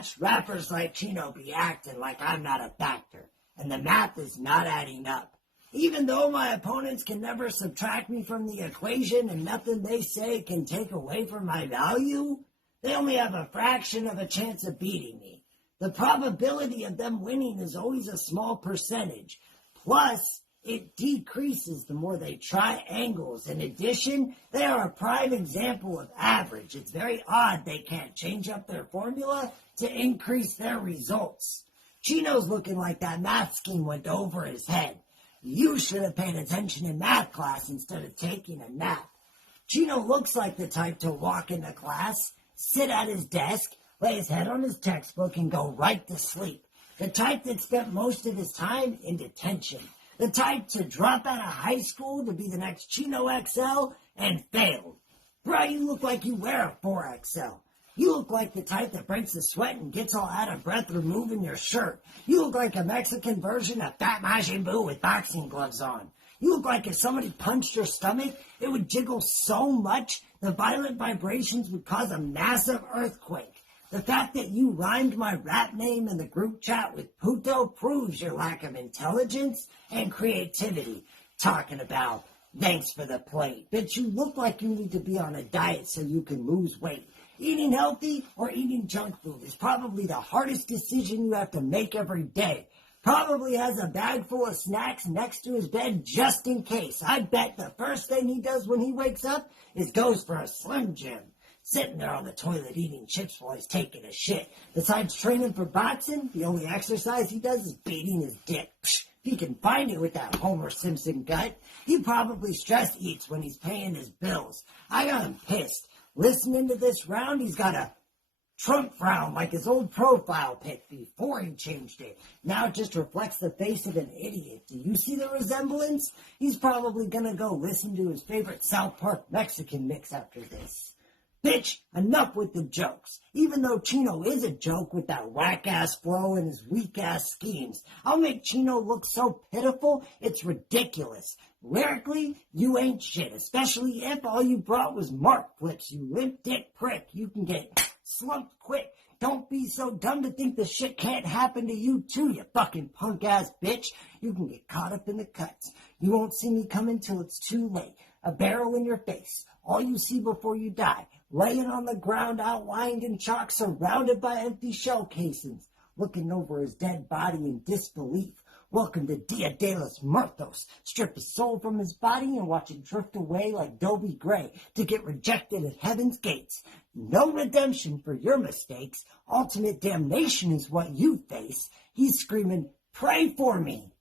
watched rappers like Chino be acting like I'm not a factor, and the math is not adding up. Even though my opponents can never subtract me from the equation and nothing they say can take away from my value, they only have a fraction of a chance of beating me. The probability of them winning is always a small percentage. Plus, it decreases the more they try angles. In addition, they are a prime example of average. It's very odd they can't change up their formula to increase their results. Chino's looking like that math scheme went over his head. You should have paid attention in math class instead of taking a nap. Chino looks like the type to walk into class, sit at his desk, lay his head on his textbook, and go right to sleep. The type that spent most of his time in detention. The type to drop out of high school to be the next Chino XL and failed. Bro, you look like you wear a 4XL. You look like the type that breaks a sweat and gets all out of breath removing your shirt. You look like a Mexican version of Fat Majin Buu with boxing gloves on. You look like if somebody punched your stomach, it would jiggle so much the violent vibrations would cause a massive earthquake. The fact that you rhymed my rap name in the group chat with Puto proves your lack of intelligence and creativity. Talking about thanks for the plate. Bitch, you look like you need to be on a diet so you can lose weight. Eating healthy or eating junk food is probably the hardest decision you have to make every day. Probably has a bag full of snacks next to his bed just in case. I bet the first thing he does when he wakes up is goes for a Slim Jim. Sitting there on the toilet eating chips while he's taking a shit. Besides training for boxing, the only exercise he does is beating his dick. Psh, if he can find it with that Homer Simpson gut, he probably stress eats when he's paying his bills. I got him pissed. Listening to this round, he's got a Trump frown like his old profile pic before he changed it. Now it just reflects the face of an idiot. Do you see the resemblance? He's probably gonna go listen to his favorite South Park Mexican mix after this. Bitch, enough with the jokes. Even though Chino is a joke with that whack-ass flow and his weak-ass schemes, I'll make Chino look so pitiful, it's ridiculous. Lyrically, you ain't shit, especially if all you brought was mark flips, you limp dick prick. You can get slumped quick. Don't be so dumb to think this shit can't happen to you too, you fucking punk-ass bitch. You can get caught up in the cuts. You won't see me coming till it's too late. A barrel in your face. All you see before you die. Laying on the ground, outlined in chalk, surrounded by empty shell casings. Looking over his dead body in disbelief. Welcome to Dia de los Muertos. Strip his soul from his body and watch it drift away like Dobie Gray to get rejected at heaven's gates. No redemption for your mistakes. Ultimate damnation is what you face. He's screaming, pray for me.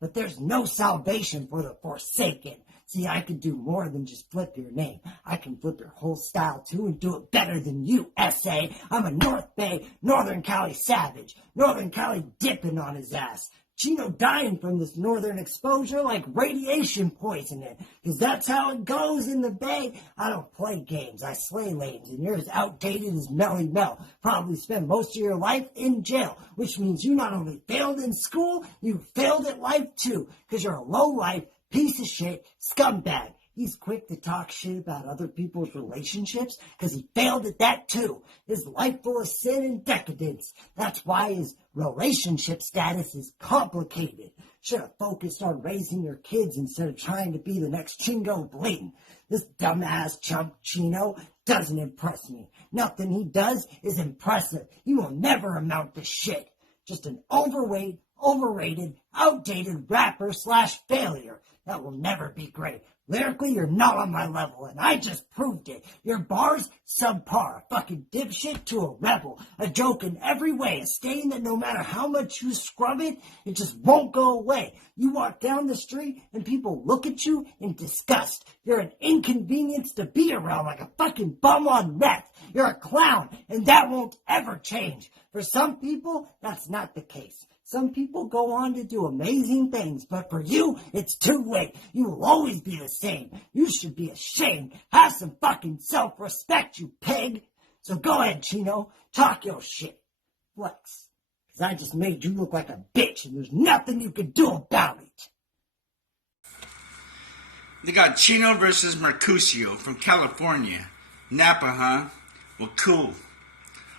But there's no salvation for the forsaken. See, I can do more than just flip your name. I can flip your whole style, too, and do it better than you, S.A. I'm a North Bay, Northern Cali savage. Northern Cali dipping on his ass. Chino dying from this northern exposure like radiation poisoning. Because that's how it goes in the Bay. I don't play games. I slay lanes. And you're as outdated as Melly Mel. Probably spent most of your life in jail. Which means you not only failed in school, you failed at life, too. Because you're a low-life, piece of shit, scumbag. He's quick to talk shit about other people's relationships because he failed at that too. His life full of sin and decadence. That's why his relationship status is complicated. Should have focused on raising your kids instead of trying to be the next Chingo Bling. This dumbass chump Chino doesn't impress me. Nothing he does is impressive. He will never amount to shit. Just an overweight, overrated, outdated rapper / failure. That will never be great. Lyrically, you're not on my level, and I just proved it. Your bars, subpar. A fucking dipshit to a rebel. A joke in every way. A stain that no matter how much you scrub it, it just won't go away. You walk down the street, and people look at you in disgust. You're an inconvenience to be around like a fucking bum on meth. You're a clown, and that won't ever change. For some people, that's not the case. Some people go on to do amazing things, but for you, it's too late. You will always be the same. You should be ashamed. Have some fucking self-respect, you pig. So go ahead, Chino. Talk your shit. Flex. Because I just made you look like a bitch, and there's nothing you can do about it. They got Chino versus Marcutio from California. Napa, huh? Well, cool.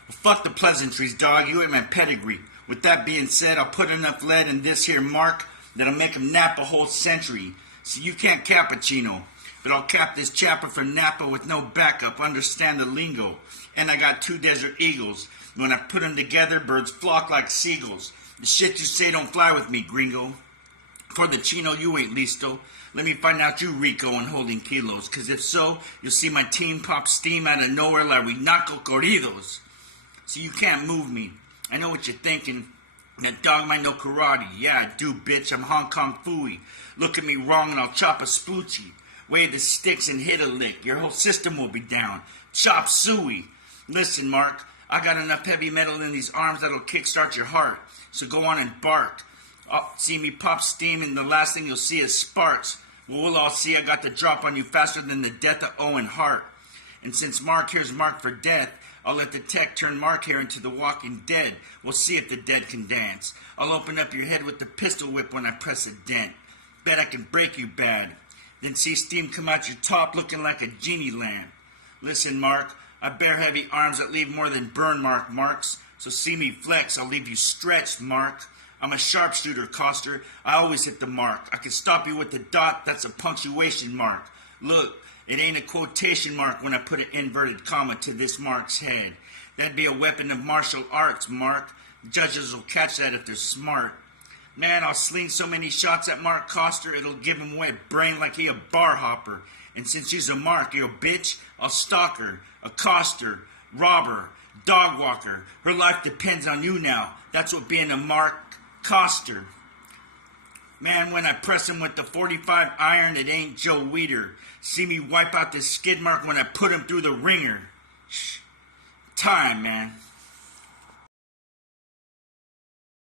Well, fuck the pleasantries, dog. You ain't my pedigree. With that being said, I'll put enough lead in this here mark that'll make him nap a whole century. So you can't cap a Chino. But I'll cap this chapper from Napa with no backup. Understand the lingo. And I got 2 desert eagles. When I put them together, birds flock like seagulls. The shit you say don't fly with me, gringo. For the Chino, you ain't listo. Let me find out you Rico and holding kilos. Cause if so, you'll see my team pop steam out of nowhere like we naco corridos. So you can't move me. I know what you're thinking. That dog might know karate. Yeah, I do, bitch. I'm Hong Kong Phooey. Look at me wrong and I'll chop a spoochie. Wave the sticks and hit a lick. Your whole system will be down. Chop suey. Listen, Mark. I got enough heavy metal in these arms that'll kickstart your heart. So go on and bark. See me pop steam and the last thing you'll see is sparks. Well, we'll all see I got the drop on you faster than the death of Owen Hart. And since Mark here's marked for death, I'll let the tech turn Mark here into the Walking Dead. We'll see if the dead can dance. I'll open up your head with the pistol whip when I press a dent. Bet I can break you bad. Then see steam come out your top looking like a genie lamp. Listen, Mark, I bear heavy arms that leave more than burn marks. So see me flex, I'll leave you stretched, Mark. I'm a sharpshooter, Coster. I always hit the mark. I can stop you with the dot, that's a punctuation mark. Look, it ain't a quotation mark when I put an inverted comma to this Mark's head. That'd be a weapon of martial arts, Mark. Judges will catch that if they're smart. Man, I'll sling so many shots at Mark Coster, it'll give him wet brain like he a bar hopper. And since she's a Mark, you bitch, I'll stalk her, accost her, rob her, dog walker. Her life depends on you now. That's what being a Mark Coster. Man, when I press him with the 45 iron, it ain't Joe Weider. See me wipe out this skid mark when I put him through the ringer. Time, man.